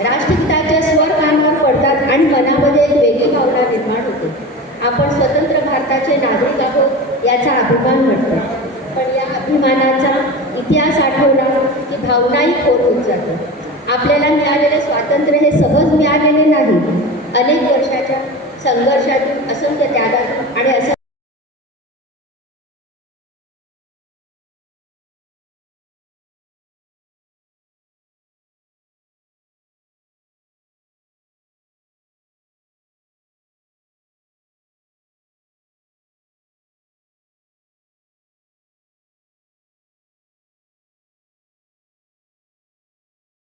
राष्ट्रगीताचे स्वर कानावर पडतात आणि मनामध्ये एक वेगळी भावना निर्माण होते. आपण स्वतंत्र भारताचे नागरिक आहोत याचा अभिमान वाटतो. पण या अभिमानाचा इतिहास आठवला की भावनाही खोल होत जाते. आपल्याला मिळालेले स्वातंत्र्य हे सहज मिळालेले नाही. अनेक वर्षाच्या संघर्षातून, असंख्य त्यागातून आणि